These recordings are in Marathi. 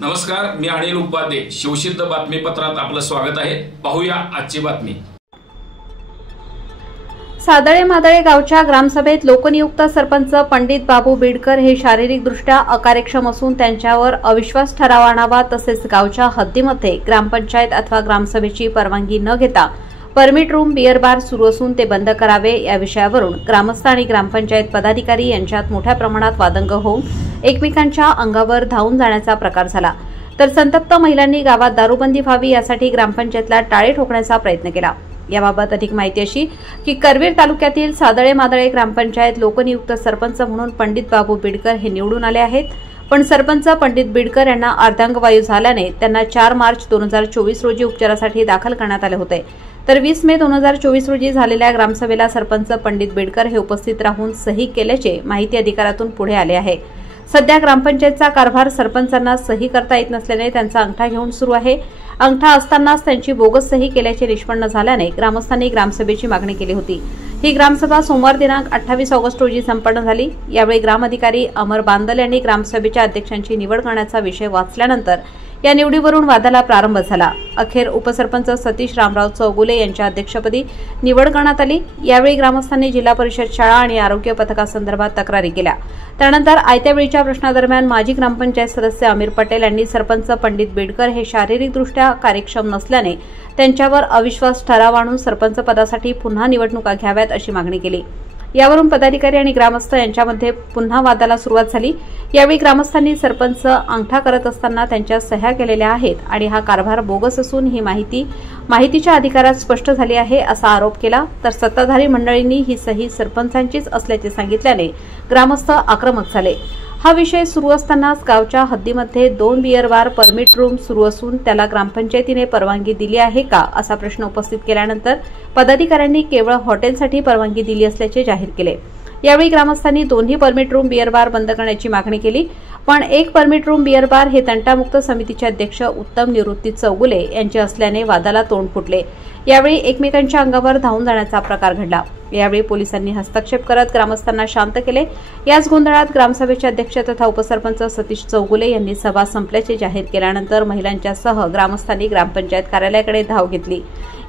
नमस्कार, मी अनिल उपाध्ये. शिवसिद्ध बातमीपत्रात आपलं स्वागत आहे. पाहूया आजची बातमी. सादळे मादळे गावच्या ग्रामसभेत लोकनियुक्त सरपंच पंडित बाबू बिडकर हे शारीरिकदृष्ट्या अकार्यक्षम असून त्यांच्यावर अविश्वास ठराव आणावा, तसेच गावच्या हद्दीमध्ये ग्रामपंचायत अथवा ग्रामसभेची परवानगी न घेता परमिट रूम बियर बार सुरू असून ते बंद करावे या विषयावरून ग्रामस्थ आणि ग्रामपंचायत पदाधिकारी यांच्यात मोठ्या प्रमाणात वादंग होऊन एकमेकांच्या अंगावर धावून जाण्याचा प्रकार झाला. तर संतप्त महिलांनी गावात दारूबंदी व्हावी यासाठी ग्रामपंचायतला टाळे ठोकण्याचा प्रयत्न केला. याबाबत अधिक माहिती अशी की करवीर तालुक्यातील सादळे मादळे ग्रामपंचायत लोकनियुक्त सरपंच म्हणून पंडित बाबू बिडकर हे निवडून आले आहेत. पण सरपंच पंडित बिडकर यांना अर्धांगवायू झाल्याने त्यांना 4 मार्च 2024 रोजी उपचारासाठी दाखल करण्यात आले होते. तर 20 मे 2024 रोजी झालेल्या ग्रामसभेला सरपंच पंडित बिडकर हे उपस्थित राहून सही केल्याचे माहिती अधिकारातून पुढे आले आहे. सध्या ग्रामपंचायतचा कारभार सरपंचांना सही करता येत नसल्याने त्यांचा अंगठा घेऊन सुरू आहे. अंगठा असतानाच त्यांची बोगस सही केल्याचे निष्पन्न झाल्याने ग्रामस्थांनी ग्रामसभेची मागणी केली होती. ही ग्रामसभा सोमवार दिनांक 28 ऑगस्ट रोजी संपन्न झाली. यावेळी ग्रामाधिकारी अमर बांदल यांनी ग्रामसभेच्या अध्यक्षांची निवड करण्याचा विषय वाचल्यानंतर या निवडीवरून वादाला प्रारंभ झाला. अखेर उपसरपंच सतीश रामराव चौगुले यांच्या अध्यक्षपदी निवड करण्यात आली. यावेळी ग्रामस्थांनी जिल्हा परिषद शाळा आणि आरोग्य पथकासंदर्भात तक्रारी केल्या. त्यानंतर आयत्या वेळीच्या प्रश्नादरम्यान माजी ग्रामपंचायत सदस्य अमीर पटेल यांनी सरपंच पंडित बिडकर हे शारीरिकदृष्ट्या कार्यक्षम नसल्याने त्यांच्यावर अविश्वास ठराव आणून सरपंच पदासाठी पुन्हा निवडणुका घ्याव्यात अशी मागणी केली. यावरून पदाधिकारी आणि ग्रामस्थ यांच्यामध्ये पुन्हा वादाला सुरुवात झाली. यावेळी ग्रामस्थांनी सरपंच अंगठा करत असताना त्यांच्या सह्या केलेल्या आहेत आणि हा कारभार बोगस असून ही माहितीच्या अधिकारात स्पष्ट झाली आहे असा आरोप केला. तर सत्ताधारी मंडळींनी ही सही सरपंचांचीच असल्याचे सांगितल्याने ग्रामस्थ आक्रमक झाले. हा विषय सुरू असतानाच गावच्या हद्दीमध्ये 2 बियर बार परमिट रूम सुरू असून त्याला ग्रामपंचायतीने परवानगी दिली आहे का असा प्रश्न उपस्थित केल्यानंतर पदाधिकाऱ्यांनी केवळ हॉटेलसाठी परवानगी दिली असल्याचे जाहीर केले. यावेळी ग्रामस्थांनी दोन्ही परमिट रूम बियर बार बंद करण्याची मागणी केली. पण एक परमिट रूम बियर बार हे तंटामुक्त समितीचे अध्यक्ष उत्तम निवृत्ती चौगुले यांचे असल्याने वादाला तोंड फुटले. यावेळी एकमेकांच्या अंगावर धावून जाण्याचा प्रकार घडला. यावेळी पोलिसांनी हस्तक्षेप करत ग्रामस्थांना शांत केले. याच गोंधळात ग्रामसभेचे अध्यक्ष तथा उपसरपंच सतीश चौगुले यांनी सभा संपल्याचे जाहीर केल्यानंतर महिलांच्यासह ग्रामस्थांनी ग्रामपंचायत कार्यालयाकडे धाव घेतली.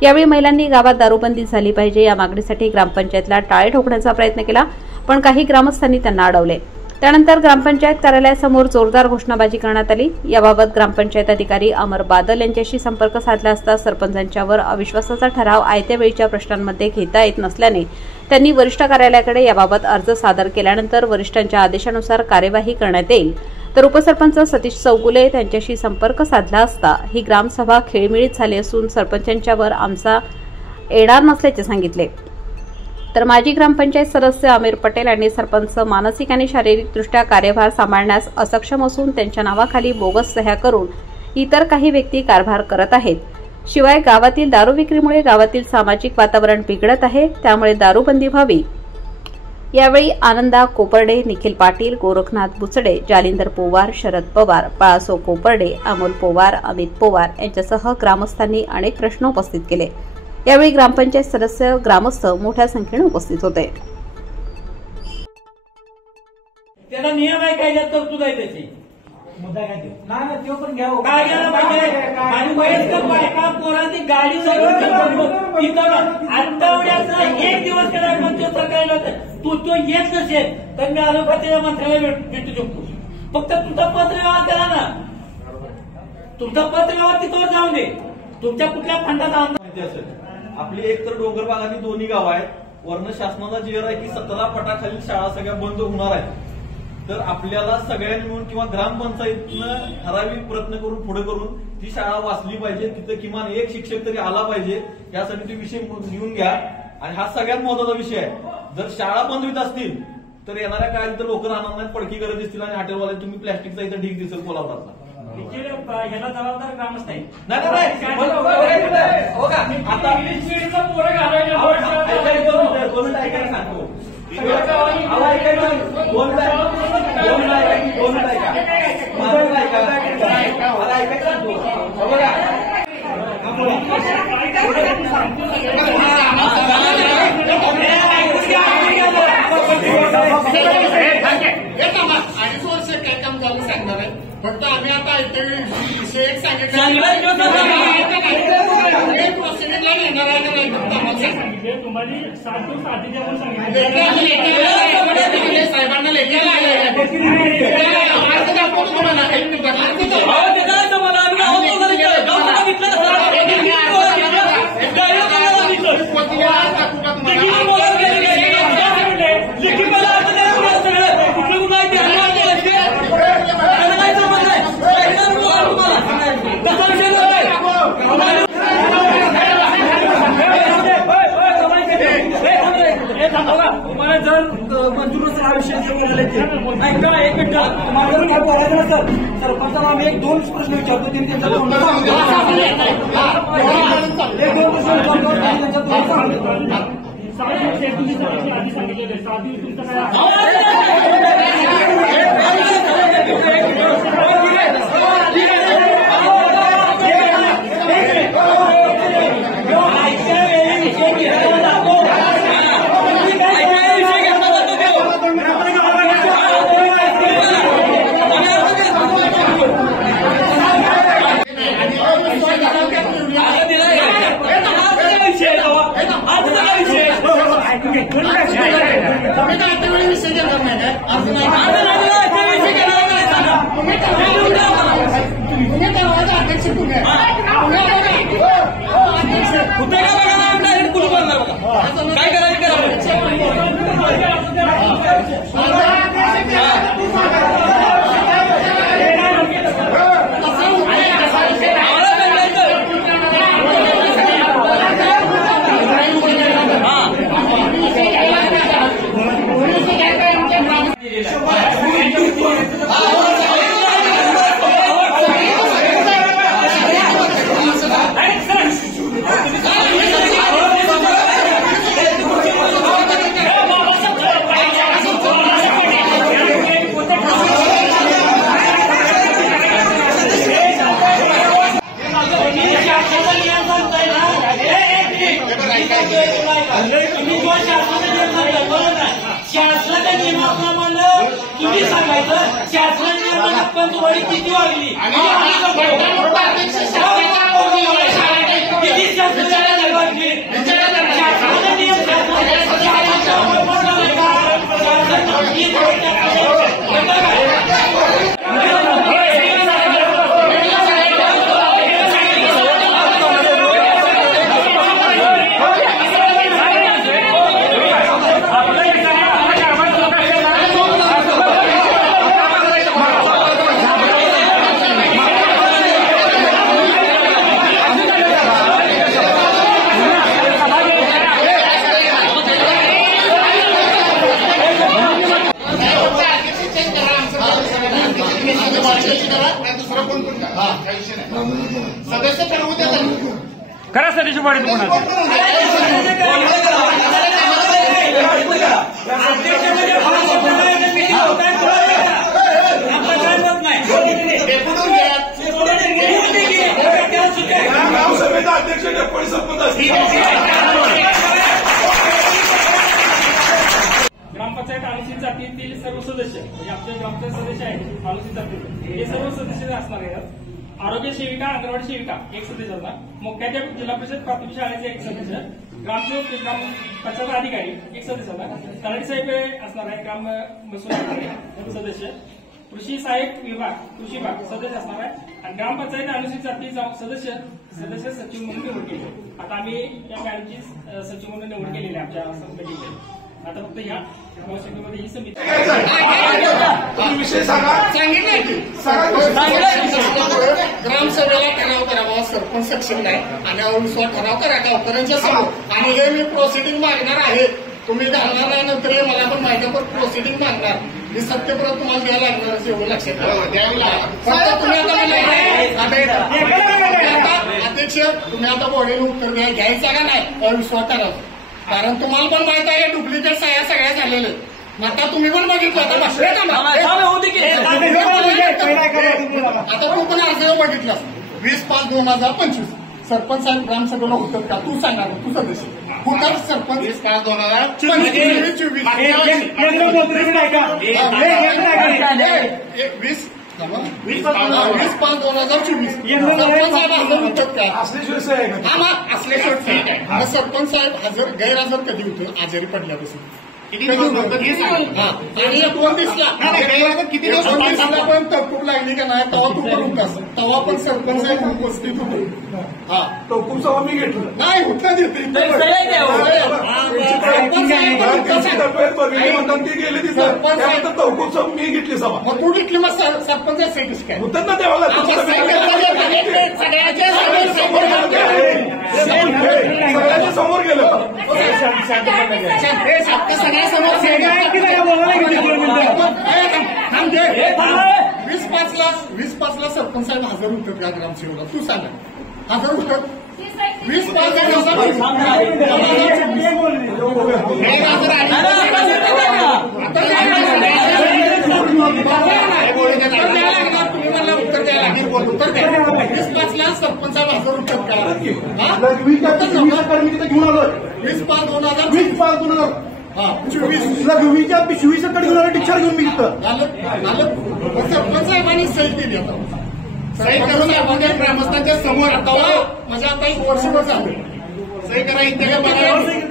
यावेळी महिलांनी गावात दारूबंदी झाली पाहिजे या मागणीसाठी ग्रामपंचायतला टाळे ठोकण्याचा प्रयत्न केला, पण काही ग्रामस्थांनी त्यांना अडवले. त्यानंतर ग्रामपंचायत कार्यालयासमोर जोरदार घोषणाबाजी करण्यात आली. याबाबत ग्रामपंचायत अधिकारी अमर बादल यांच्याशी संपर्क साधला असता सरपंचांच्यावर अविश्वासाचा ठराव आयत्या वेळीच्या प्रश्नांमध्ये घेता येत नसल्याने त्यांनी वरिष्ठ कार्यालयाकडे याबाबत अर्ज सादर केल्यानंतर वरिष्ठांच्या आदेशानुसार कार्यवाही करण्यात येईल. तर उपसरपंच सतीश चौगुले त्यांच्याशी संपर्क साधला असता ही ग्रामसभा खेळीमेळीत झाली असून सरपंचांच्यावर आमचा येणार नसल्याचे सांगितले. तर माजी ग्रामपंचायत सदस्य अमीर पटेल यांनी सरपंच मानसिक आणि शारीरिकदृष्ट्या कार्यभार सांभाळण्यास असक्षम असून त्यांच्या नावाखाली बोगस सह्या करून इतर काही व्यक्ती कारभार करत आहेत. शिवाय गावातील दारू विक्रीमुळे गावातील सामाजिक वातावरण बिघडत आहे, त्यामुळे दारूबंदी व्हावी. यावेळी आनंदा कोपर्डे, निखिल पाटील, गोरखनाथ बुचडे, जालिंदर पोवार, शरद पवार, बाळासो कोपर्डे, अमोल पोवार, अमित पोवार यांच्यासह ग्रामस्थांनी अनेक प्रश्न उपस्थित केले. यावेळी ग्रामपंचायत सदस्य ग्रामस्थ मोठ्या संख्येने उपस्थित होते. त्याचा नियम आहे काय, तरतूद आहे त्याची. मुद्दा काय ते नाही तो पण घ्यावं काय घ्यायला पाहिजे. आणि वयस्कर बायका पोरांची गाडी आठवड्याचा 1 दिवस त्याला मंच सरकारला तू तो येत नसेल तर मी आरोग्याच्या मंत्र्याला भेटू शकतो. फक्त तुझा पत्रव्यवहार करा ना, तुमचा पत्रव्यवहार तिथं जाऊन दे. तुमच्या कुठल्या फंडाचा अंदाज असेल. आपली एक तर डोंगर भागातली दोन्ही गाव आहेत. वर्ण शासनाचा जिअर आहे की 17 फटाखालील शाळा सगळ्या बंद होणार आहेत. तर आपल्याला सगळ्यांनी मिळून किंवा ग्रामपंचायतीनं ठराविक प्रयत्न करून पुढे करून ती शाळा वाचली पाहिजे. तिथं किमान एक शिक्षक तरी आला पाहिजे. यासाठी तो विषय घेऊन घ्या. आणि हा सगळ्यात महत्वाचा विषय आहे. जर शाळा बंद होत असतील तर येणाऱ्या काळात लोक राहणार नाहीत, पडकी करत दिसतील आणि हॉटेलवाले तुम्ही प्लॅस्टिकचा इथं ढीक दिसेल कोल्हापुरातला. ह्याला जबाबदार ग्रामस्थ आहे. आता अडीच वर्ष काय काम चालू सांगणार आहे. फक्त आम्ही आता विषय एक सांगितलं प्रोसिजरला येणार आहे का नाही तुम्हाला 7 दिवस आधी द्यावं सांगितलं साहेबांना लेखीला तुम्हाला तुम्हाला जर मंजूर असेल हा विषय ऐका एक मिनिट तुम्हाला जर काय बोलायचं नसेल सरपंचाला आम्ही 1-2 प्रश्न विचारतो त्यांनी त्यांच्या तोंडात आधी सांगितलेलं 7 दिवस तुमचं काय विषय घेणार नाही अध्यक्ष काय शासनाच्या नियमाप्रमाणे तुम्ही सांगायचं शासनाने पंचवाडी किती वागली किती शासनाच्या वागली शासनाचा नियम सदस्य ठरवू द्या करा सदस्य वाढी तुम्हाला ग्रामपंचायत अनुसूचित जातीतील सर्व सदस्य म्हणजे आमचे ग्रामपंचायत सदस्य आहेत अनुसूचित जातीचे हे सर्व सदस्य असणार आहेत. आरोग्य सेविका अंगणवाडी सेविका एक सदस्य असणार. मुख्याध्यापक जिल्हा परिषद प्राथमिक शाळेचे एक सदस्य ग्रामसेवक ग्रामपंचायत अधिकारी एक सदस्य असणार. तलाठी साहेब असणार आहे ग्राम महसूल सदस्य कृषी सहाय्यक विभाग कृषी विभाग सदस्य असणार आहे आणि ग्रामपंचायत अनुसूचित जाती सदस्य सचिव म्हणून निवड केली. आता आम्ही या मॅडमची सचिव म्हणून निवड केलेली आहे आमच्या समितीची. आता फक्त या समितीमध्ये ही समिती विषय सांगितलं ग्रामसभेला ठराव करावा सरपंच सक्षम नाही आणि अविश्वास ठराव करा गावकऱ्यांच्या समोर आणि हे मी प्रोसिडिंग मागणार आहे. तुम्ही घालणार नाही नंतर हे मला पण माहिती पण प्रोसिडिंग मागणार मी सत्यप्रत तुम्हाला द्यायला लागणार एवढं लक्षात द्यायला अध्यक्ष तुम्ही आता बॉडीला उत्तर घ्यायचं का नाही अविश्वास ठराव कारण तुम्हाला पण माहित आहे डुप्लिकेट साया सगळ्या झालेलं आता तुम्ही पण बघितलं आता तू पण अर्ज बघितलं 20/5/2025 सरपंच साहेब ग्रामसभेला होतं का तू सांगणार तू सदस्य होतात सरपंच 20/5/2024 20/5/2024 सरपंच साहेब हजर होतात का? असल्याशिवाय ठीक आहे. सरपंच साहेब गैरहजर कधी होतो? आजारी पडल्यापासून. आणि 29ला पण तहकूब लागली का नाही तेव्हा तू पण होतास. तेव्हा पण सरपंच साहेब उपस्थित होते. हा तहकूब सभा मी घेतलं नाही होता देते मतदान ती गेली ती त्यानंतर तहकूब सभा मी घेतली सभा. मग तू घेतली मग सरपंच असेल काय होतात ना तेव्हा सगळ्यांच्या समोर गेलं. सगळ्यासमोर 20/5ला सरपंच साहेब हजर होतात का ग्रामसेवकला? तू सांगा हजर होतात 20/5 तुम्ही मला उत्तर द्यायला 20/5ला सरपंच साहेब हजर होतात का? 20/5/2024 लघवीच्या पिशवीचं कडे घेऊन डिस्चार्ज घेऊन मी तिथं सरपंच साहेबांनी सही केली. आता सही करून आपण ग्रामस्थांच्या समोर आता म्हणजे आता 1 वर्षभर झालं सही करा इथे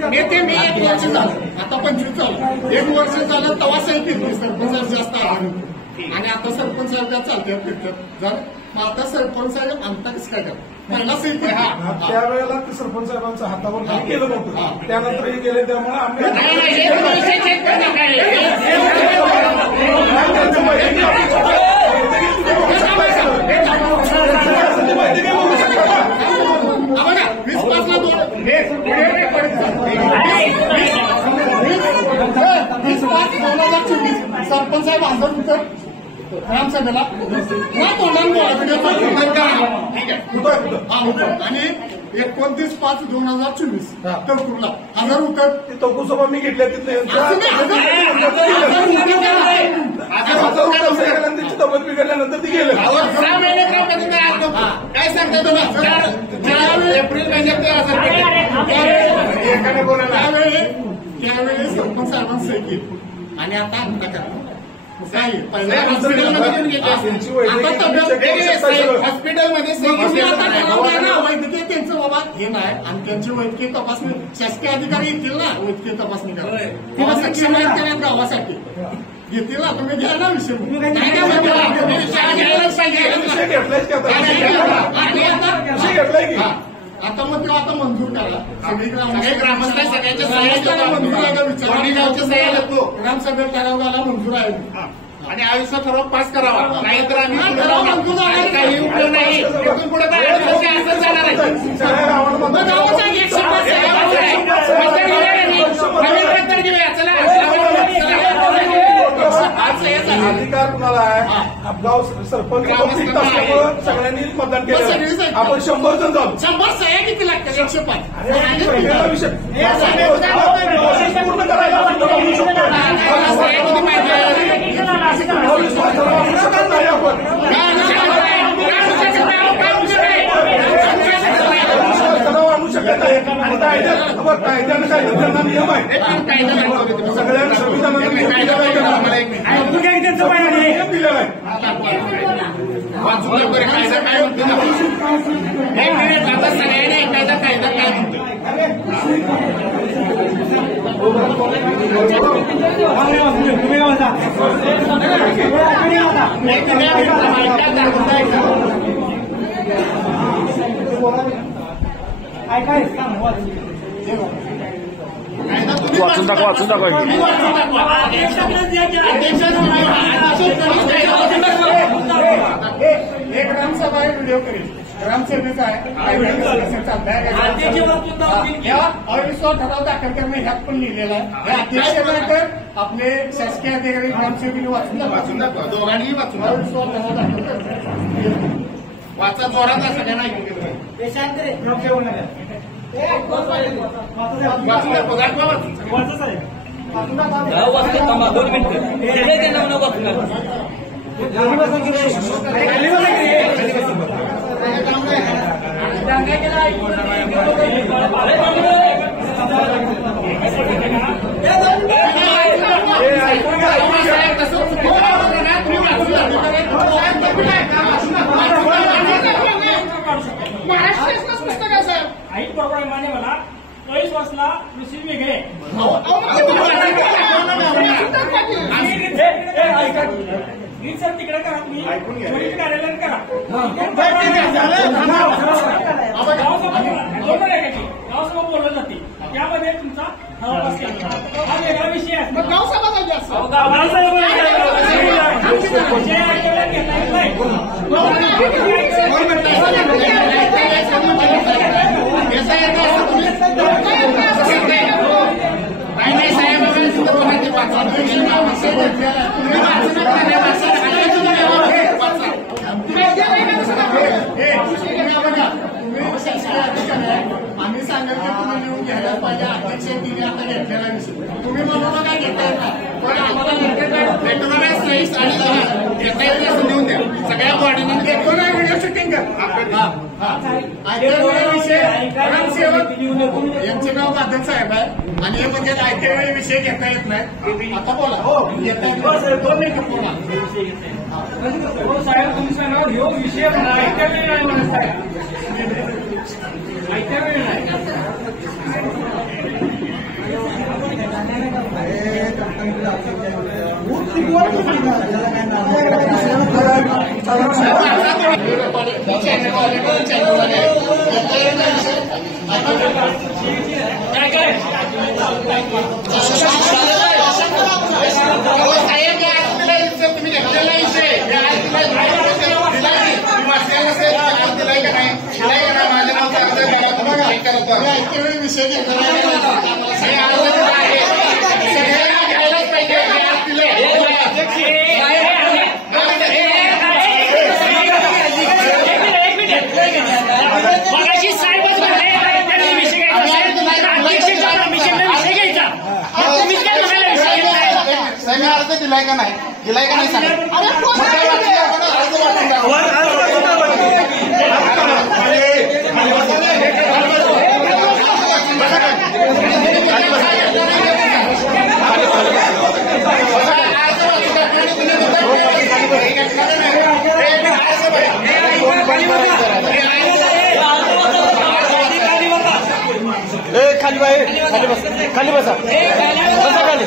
नेते मी 1 वर्ष झालं आता 25 झालं 1 वर्ष झालं तेव्हा सही केली. सरपंच साहेब जास्त आभार होते आणि आता सरपंच साहेब त्या चालत्यात फिरतात झालं. मग आता सरपंच साहेब आमचा कसं काय करतात? पहिला सही त्यावेळेला ते सरपंच साहेबांच्या हातावर काही केलं नव्हतं. त्यानंतर हे गेले त्यामुळे आम्ही सरपंच साहेब हजर होतं ग्रामसभेला आणि 29/5/2024 तहकूबला हजर होतं. ती तहकूब सभा मी घेतल्या तिथं तब्येत बिघडल्यानंतर ती गेलं. 6 महिने काय सांगता तुम्ही? एप्रिल महिन्यात त्यावेळी सरपंच साहेबांनी सही केली आणि आता नका काय पहिल्या हॉस्पिटलमध्ये वैद्यकीय त्यांचं बाबा हे नाही आणि त्यांची वैद्यकीय तपासणी शासकीय अधिकारी येतील ना वैद्यकीय तपासणी करायला किंवा सक्षम आहेत गावासाठी घेतील ना. तुम्ही घ्या ना विषय आता मग तेव्हा आता मंजूर करा सगळे ग्रामस्थ सगळ्यांच्या मंजूर आहे का विचार ग्रामसभेत ठरावाला मंजूर आहे आणि आयुष्य ठराव पास करावा नाहीतर आम्ही काही उपयोग नाही तिथून पुढे असं जाणार आहे. अधिकार कुणाला आहे? गाव सरपंच सगळ्यांनी मतदान केलं. आपण 100 जण झालो. 100 सह्या किती लागतात? 105 विषय पूर्ण करायला आणू शकत नाही. कायद्यानं काय त्यांना नियम आहे सगळ्यांना संविधानाने दिलेला आहे. कायदा काय म्हणतो आता सगळ्यांनी ऐकायचा कायदा काय म्हणतो वाचून दाखवा एक ग्रामसभा व्हिडिओ करेल ग्रामसभेचा आहे अविश्वास ठराव दाखल करणं ह्यात पण लिहिलेला आहे. अध्यक्षानंतर आपले शासकीय अधिकारी ग्रामसेवकांनी वाचून दाखवा दोघांनी वाचून अविश्वास ठराव दाखल करतात वाचा जोरात सगळ्यांना ऐकून घेतलं वाचून दाखवा वाचून महाराष्ट्र शासनाचं पुस्तक आहे साहेब. ऐक बरोबर आहे मान्य मला 40 वर्षला कृषी वेगळे सर तिकडे करा तुम्ही कार्यालयात करा गावसभा बोललं जाते त्यामध्ये तुमचा हा वेगळा विषय आहे. गावसभा झाली असं आम्ही सांगत की तुम्ही लिहून घ्यायला पाहिजे. अध्यक्ष तिने आता घेतलेला विषय तुम्ही म्हणून काय घेता येत नाही पण आम्हाला भेटणाऱ्या स्लाईड्स आणि घेता येईल असं लिहून द्या. सगळ्या बॉडीनं घेतो नाही व्हिडिओ शूटिंग कर. यांचे नाव माधव साहेब आहे आणि हे म्हणजे ऐत्या वेळी विषय घेता येत नाही. आता बोला घेता येत साहेब तुम्ही सांगा ह्यो विषय ऐत्या वेळी नाही म्हणत साहेब ऐत्या वेळी नाही. तुम्ही घेतलेला विषय विषय दिलाय का नाही दिलाय का नाही सांगा. खाली बसा खाली बसा खाली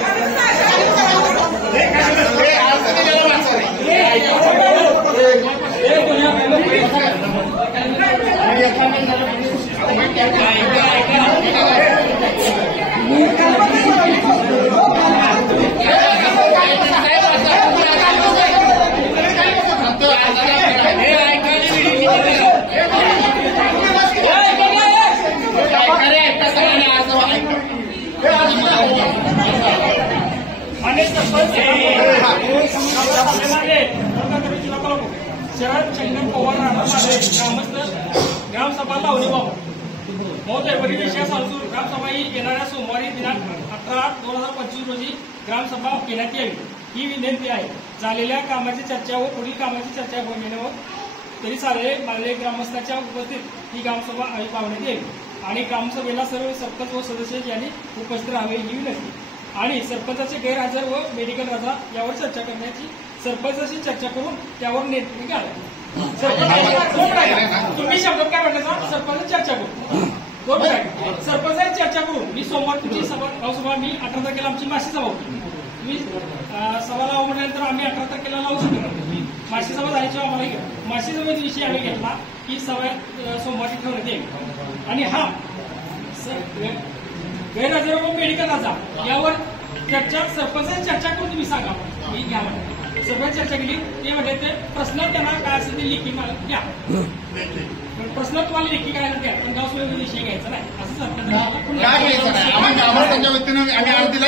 शरद चंदन पवार ग्रामसभा लावली बाबा महोदय परिवेशा सालसूर ग्रामसभा ही येणाऱ्या सोमवारी दिनांक 18/8/2025 रोजी ग्रामसभा घेण्यात यावी ही विनंती आहे. झालेल्या कामाची चर्चा व पुढील कामाची चर्चा होण्यावर तरी चालेल मानले ग्रामस्थांच्या उपस्थित ही ग्रामसभा लावण्यात यावी आणि ग्रामसभेला सर्व सरपंच व सदस्य यांनी उपस्थित राहावे ही विनंती आणि सरपंचाचे गैरहजर व मेडिकल रजा यावर चर्चा करण्याची सरपंचाशी चर्चा करून त्यावर निर्णय घ्यावा. तुम्ही शब्दात काय म्हटलं सरपंच चर्चा करू बरोबर आहे. सरपंचाची चर्चा करून मी सोमवार तुमची गावसभा मी 18 तारखेला आमची मासी सभा होती. तुम्ही सभा लावू म्हटल्यानंतर आम्ही 18 तारखेला लावू शकतो. मासी सभा झाल्याशिवाय आम्हाला घ्या मासी सभेचा विषय आम्ही घेतला की सभा सोमवारी ठेवण्यात येईल आणि हा गैरहजर व मेडिकल रजा यावर चर्चा सरपंचाची चर्चा करून तुम्ही सांगा मी घ्या म्हणा सगळं चर्चा केली ते म्हणजे ते प्रश्न त्यांना काय असेल ते लेखी मला द्या प्रश्न तुम्हाला लेखी काय द्या पण गावसभेचा विषय घ्यायचा नाही असं सरपंच त्यांच्या वतीनं आम्ही आरतीला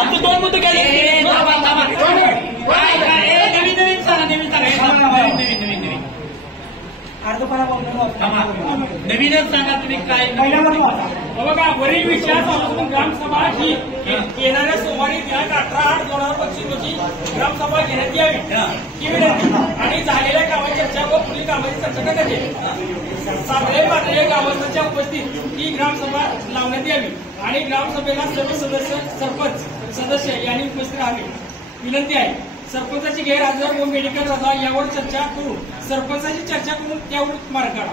आमचे दोन मुद्दे काय नवीनच सांगा तुम्ही काय बघा वरील विषयापासून ग्रामसभा ही येणाऱ्या सोमवारी दिनांक 18/8/2025 रोजी ग्रामसभा घेण्यात यावी ही विनंती आणि झालेल्या कामाची चर्चा व पुढील कामाची चर्चा करण्यात यावी. चांगले मानलेल्या गावस्थांच्या उपस्थित ही ग्रामसभा लावण्यात यावी आणि ग्रामसभेला सर्व सदस्य सरपंच सदस्य यांनी उपस्थित राहावे. विनंती आहे. सरपंचाची गैरहजर व मेडिकल रजा यावर चर्चा करून सरपंचाची चर्चा करून त्यावर मार्ग काढा.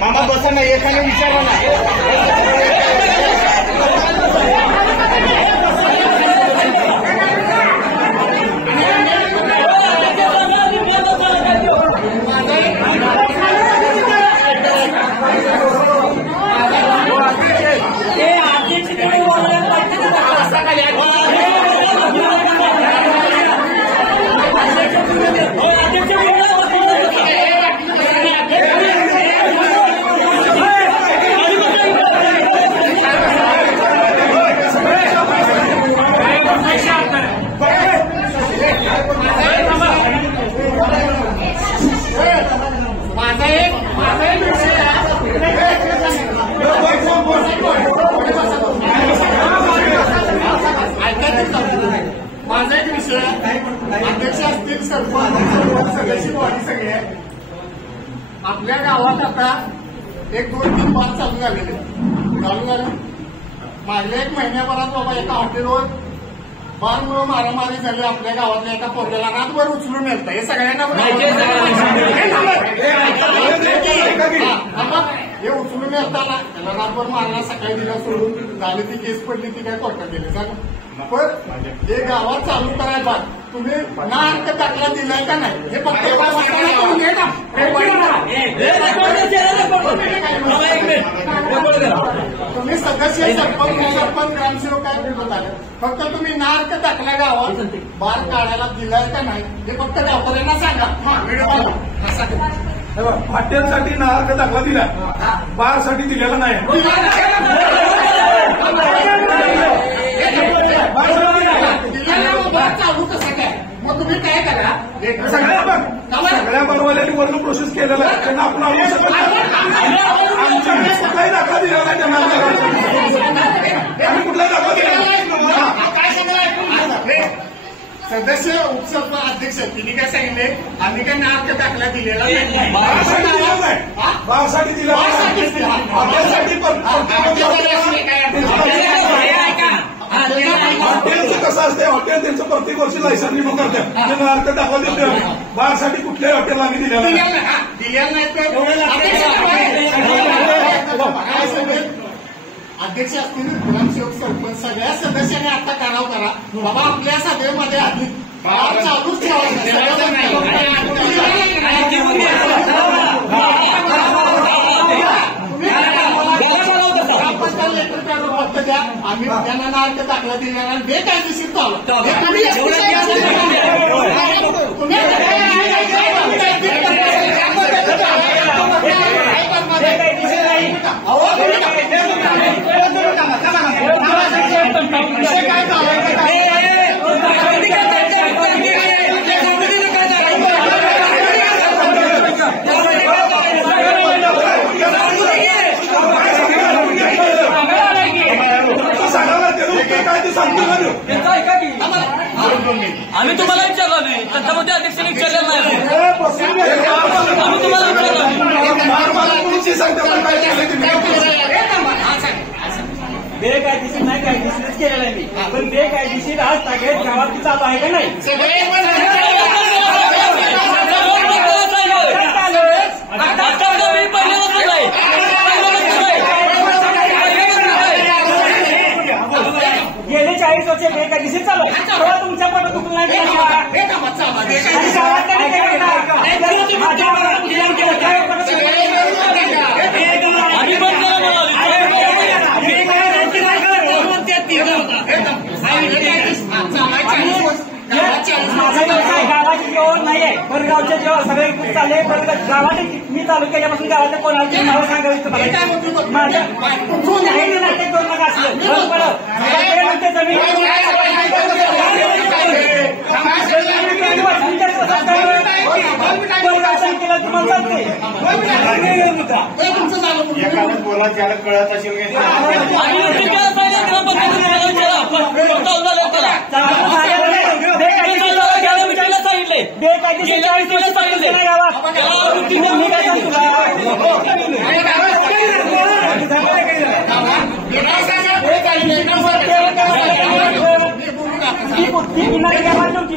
मामा बसा ना एखाद्या विचारा ना. माझा एक विषय अध्यक्ष असतील सरपंच सदस्य बॉडी सगळे आपल्या गावात आता 1-2-3 बार चालू झालेले मागल्या 1 महिन्याभरात बाबा एका हॉटेलवर बारमुळे मारामारी झाली. आपल्या गावातल्या एका पोरग्याला रातभर उचलून नेलता. हे सगळ्यांना हे उचलून नेलताना त्याला रातभर मारला. सकाळी तिला सोडून झाली ती केस पडली. ती काय कोर्टात गेली सांग. पण हे गावात चालू करायला तुम्ही ना अंक दाखला दिलाय का नाही हे फक्त तुम्ही सदस्य सरपंच ग्रामसेवक काय बोलत आले. फक्त तुम्ही ना अंक दाखला गावात बार काढायला दिलाय का नाही हे फक्त गावकऱ्यांना सांगा. हॉटेलसाठी ना अंक दाखला दिला बारसाठी दिलेला नाही. चालू कसं काय मग तुम्ही काय करा सगळ्या बरोबर वरून प्रोसेस केलेला आहे. त्यांना आपण कुठलाही दाखला दिला नाही. त्यांना आम्ही कुठलाही दाखला दिला नाही. सदस्य उपसरपंच अध्यक्ष तिने काय सांगितले आम्ही काय नार्क दाखला दिलेला बारसाठी दिला हॉटेलचं कसं असते. हॉटेल त्यांचं प्रत्येक वर्षी लायसन रिन्यू करतात. त्यांना अर्थ दाखवा देतो. बारसाठी कुठल्याही हॉटेलला आम्ही दिलेला नाही. अध्यक्ष असतील ग्रामसेवक सरपंच सगळ्या सदस्यांनी आता कराव करा बाबा आपल्या सभेमध्ये आधी चालूच ठेवायचं लेटर काढून फक्त द्या. आम्ही त्यांना नार्क दाखला दिलेला आणि बेकायदेशीर चालू आम्ही तुम्हाला विचारलं नाही त्याच्यामध्ये अध्यक्षांनी विचारलेलं नाही आम्ही तुम्हाला बेकायदेशीर नाही कायदेशीरच केलेलं आहे मी पण बेकायदेशीर आज तागेत गावात चालू आहे का नाही गेले 40 वर्ष बेकायदेशीर चालू आहे तुमच्या पट चुकलं नाही गावाची जेवण नाहीये परगावच्या जेवण सगळे चालले गावात मी तालुक्यापासून गावाच्या कोणाची नावं सांगायचं माझ्या बोला त्याला कळत असेल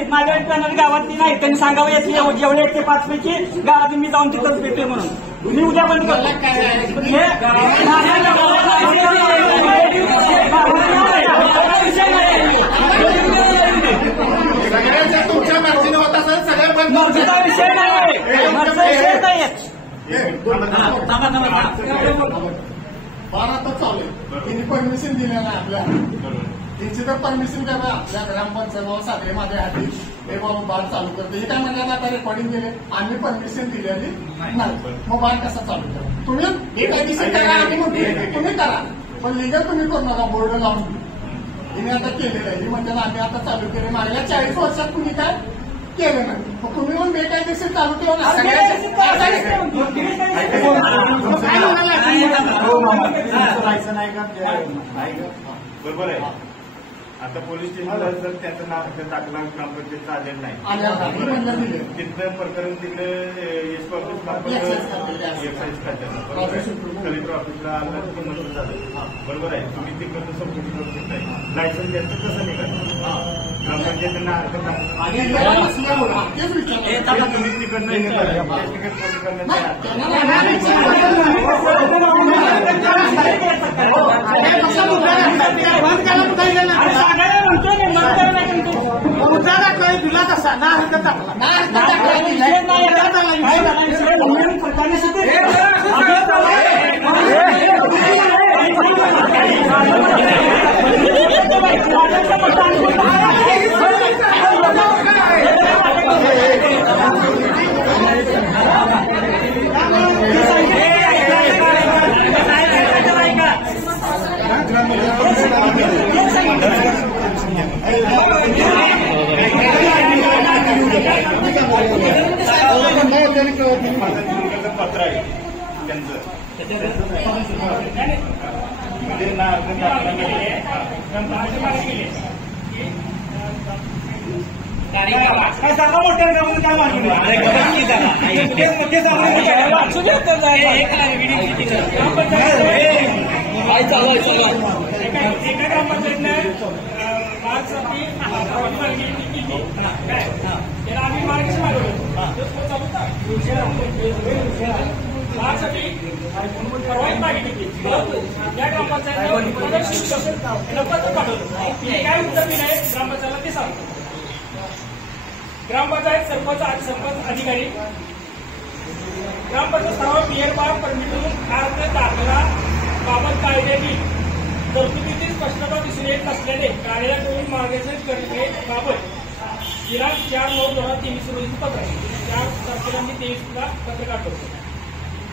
माझ्या गावात ती नाही त्यांनी सांगावं जेवढे 1 ते 5 पैकी गावात मी जाऊन तिथंच भेटले म्हणून मी उद्या बंद करतो तुमच्या मर्जीने होत असेल सगळ्या मर्जीचा विषय नाही बारा तर चालू तिने परमिशन दिलं नाही आपल्याला त्यांची तर परमिशन द्या आपल्या ग्रामपंचायत सागरे माझ्या हाती हे बाबा बाळ चालू करते हे काय म्हणलं आता रेकॉर्डिंग दिले आम्ही परमिशन दिलेली नाही मग बाळ कसा चालू करा तुम्ही बेकायदेशीर करा आम्ही म्हणतो तुम्ही करा पण लिगल तुम्ही करू नका बोर्ड लावून हिने आता केलेलं आहे म्हणजे आम्ही आता चालू केले मागल्या 40 वर्षात तुम्ही काय केलं नाही मग तुम्ही पण बेकायदेशीर चालू केलं ना बरोबर आहे आता पोलीस स्टेशनला जर त्याचं नाव दाखला ग्रामपंचायतचं आलेलं नाही तिथलं प्रकरण तिकडे एक्साईज खात्यानं कलेक्टर ऑफिसला आलं की मंजूर झालं बरोबर आहे तुम्ही तिकडचं सपोर्ट करू शकताय लायसन्स द्यायचं कसं निघालं ग्रामपंचायतींना तुम्ही तिकडनं दिला तसा ना हरकत पत्र आहे त्यांचं काय सांगा मोठ्या गावाला काय मागणी एका ग्रामपंचायतने बागसाठी त्याला आम्ही मार्गदर्शन मागवलं बागसाठी परवानगी मागितली या ग्रामपंचायतनं पत्र पाठवलं काय उत्तर दिलं आहे ग्रामपंचायतला ते सांगतो ग्रामपंचायत सरपंच अधिकारी ग्रामपंचायत स्तरावर पीएल बार परमिटून अर्ज दाखला बाबत कायद्याची तरतुदीतील स्पष्टता दिसून येत नसल्याने कार्यालयाकडून मार्गदर्शन करण्याबाबत दिनांक 4/9/2023 रोजी पत्र 4 तारखेला मी 23ला पत्र काढतो.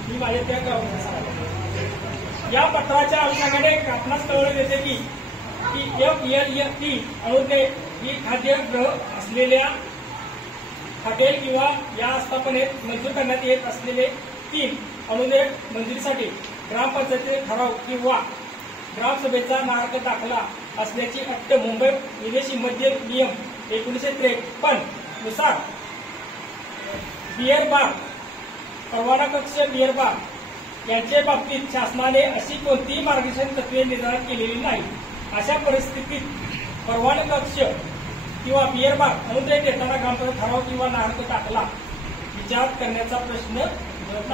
मी माझ्या त्या गावात या पत्राच्या अनुषंगाने आपणास कळवण्यात येते की FLLT अनुज्ञे ही खाद्यगृह असलेल्या हॉटेल किंवा या आस्थापनेत मंजूर करण्यात येत असलेले 3 अनुदान मंजुरीसाठी ग्रामपंचायतीचे ठराव किंवा ग्रामसभेचा नागरिक दाखला असल्याची अट मुंबई विदेशी मद्य नियम 1953 नुसार बियर बार परवाना कक्ष बियर बार यांच्या बाबतीत शासनाने अशी कोणतीही मार्गदर्शन तत्वे निर्धारित केलेली नाही. अशा परिस्थितीत परवाना कक्ष किंवा बियर बार अनुदान देताना ग्रामपंचायत ठराव किंवा नागरिक दाखला विचार करण्याचा प्रश्न उद्भवत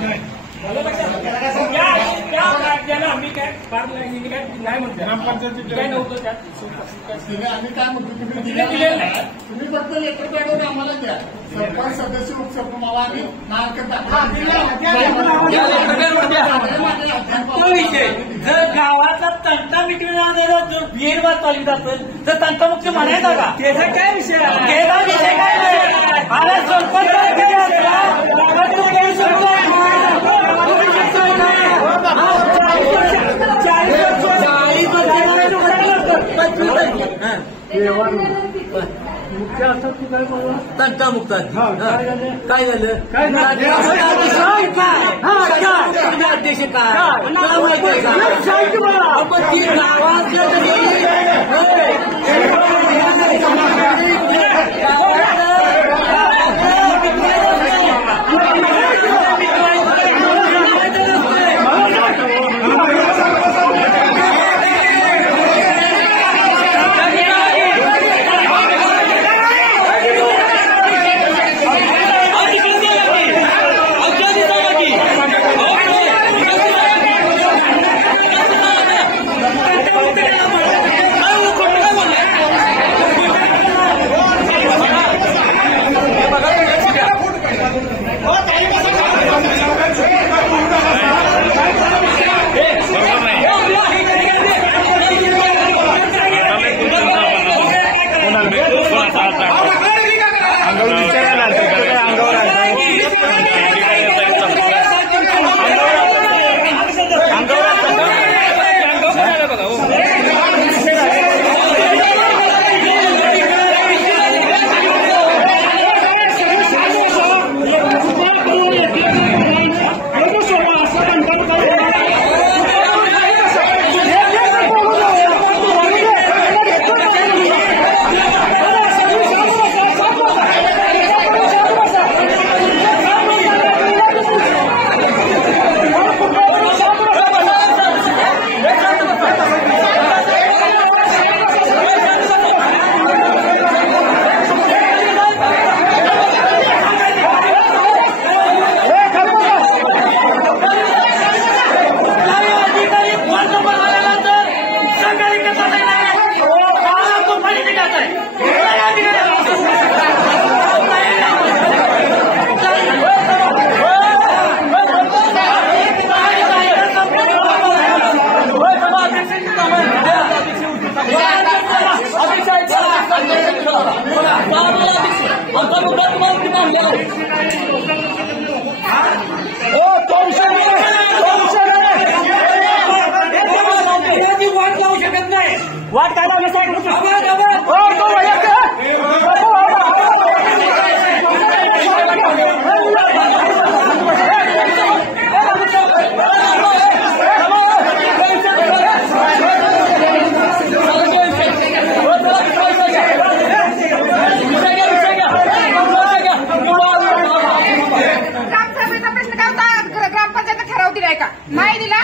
नाही. त्या कायद्याला आम्ही काय बार नाही म्हणतो काय नव्हतं त्यात आम्ही काय म्हणतो दिलेलं नाही. तुम्ही फक्त लेटर पॅडवर आम्हाला द्या. सरपंच सदस्य उपसरपंचाला आम्ही नागरिक दाखला जर गावातला तंटा मिटविणारा जो बियर बार चालू जातं तर तंटामुक्त म्हणायचा का? त्याचा काय विषय काय अरे सरपंच तंटामुक्त काय झालं अध्यक्ष वाट काय ग्रामपंचायत ठराव दिलाय का? नाही दिला.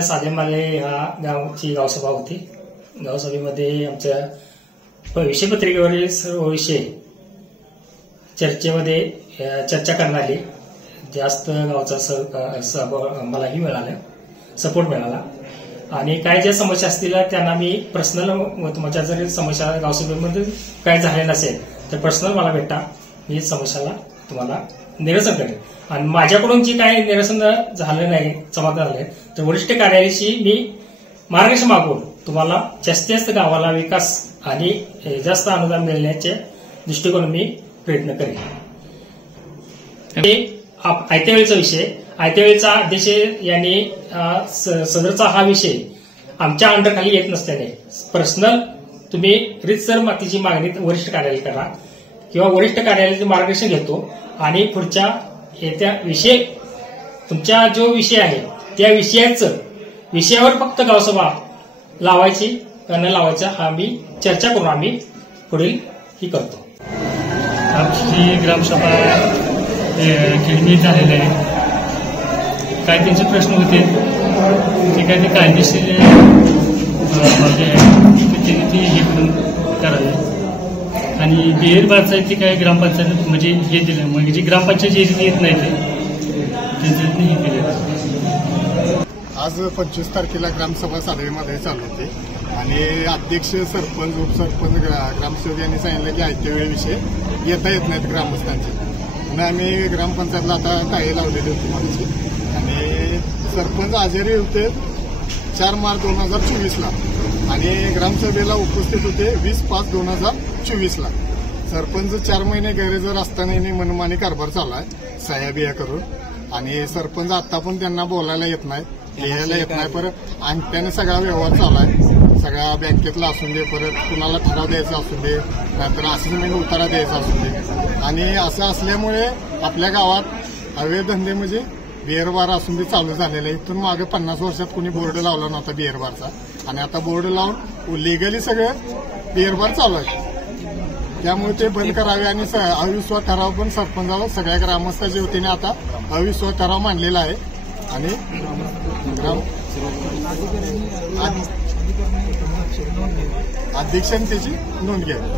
ग्रामपंचायत साधेमाले ह्या गावची गावसभा होती. गावसभेमध्ये आमच्या विषयपत्रिकेवरील सर्व विषय चर्चेमध्ये चर्चा करण्यात आली. जास्त गावचा मलाही मिळाला, सपोर्ट मिळाला. आणि काय ज्या समस्या असतील त्यांना मी पर्सनल, तुमच्या जर समस्या गावसभेमध्ये काय झाले नसेल तर पर्सनल मला भेटा, मी समस्याला तुम्हाला निरसन करेन. आणि माझ्याकडून जी काही निरसन झालं नाही, समाधान झाले, तर वरिष्ठ कार्यालयाशी मी मार्गदर्शन मागून तुम्हाला जास्तीत जास्त गावाला विकास आणि जास्त अनुदान मिळण्याच्या दृष्टिकोन मी प्रयत्न करेन. आयत्या वेळेचा विषय, आयत्या वेळेचा अध्यक्ष यांनी सदरचा हा विषय आमच्या अंडरखाली येत नसल्याने पर्सनल तुम्ही रितसर मातीची मागणी वरिष्ठ कार्यालय करा किंवा वरिष्ठ कार्यालयाचे मार्गदर्शन घेतो आणि पुढच्या येत्या विषय तुमचा जो विषय आहे त्या विषयावर फक्त गावसभा लावायची का न लावायचा आम्ही चर्चा करून आम्ही पुढील ही करतो. आमची ग्रामसभा खेळणी झालेली आहे. काय त्यांचे प्रश्न होते ते काय ते कायदेशीर ते हे करून करावे. आणि बिहेर पंचायती काय ग्रामपंचायत म्हणजे हे दिलं, म्हणजे ग्रामपंचायत जे येत नाही ते हे केलं. आज 25 तारखेला ग्रामसभा साधेमध्ये चालू होते आणि अध्यक्ष, सरपंच, उपसरपंच, ग्रामसेवक यांनी सांगितलं की आयत्या वेळेविषयी येता येत नाहीत ग्रामस्थांचे. म्हणून आम्ही ग्रामपंचायतला आता टाळी लावलेली होती आमची. आणि सरपंच आजारी होते 4 मार्च 2024ला आणि ग्रामसभेला उपस्थित होते 20/5/2024ला. सरपंच 4 महिने गैरहजर असतानाही मनमानी कारभार चालू आहे सह्या बिया करून. आणि सरपंच आता पण त्यांना बोलायला येत नाही, लिहायला येत नाही. परत अंगठ्याने सगळा व्यवहार चालू आहे. सगळ्या बँकेतला असून दे, परत कुणाला ठराव द्यायचा असून दे, नाहीतर असेसमेंट उतारा द्यायचा असून दे. आणि असं असल्यामुळे आपल्या गावात अवैध धंदे म्हणजे बिअर बार असून ते चालू झालेले आहे. इथून मागे 50 वर्षात कुणी बोर्ड लावला नव्हता बिअर बारचा आणि आता बोर्ड लावून लिगली सगळं बिअर बार चालू आहे. त्यामुळे ते बंद करावे. आणि अविश्वास ठराव पण सरपंचावर सगळ्या ग्रामस्थांच्या वतीने आता अविश्वास ठराव मांडलेला आहे. आणि अध्यक्षांनी त्याची नोंद घ्यावी.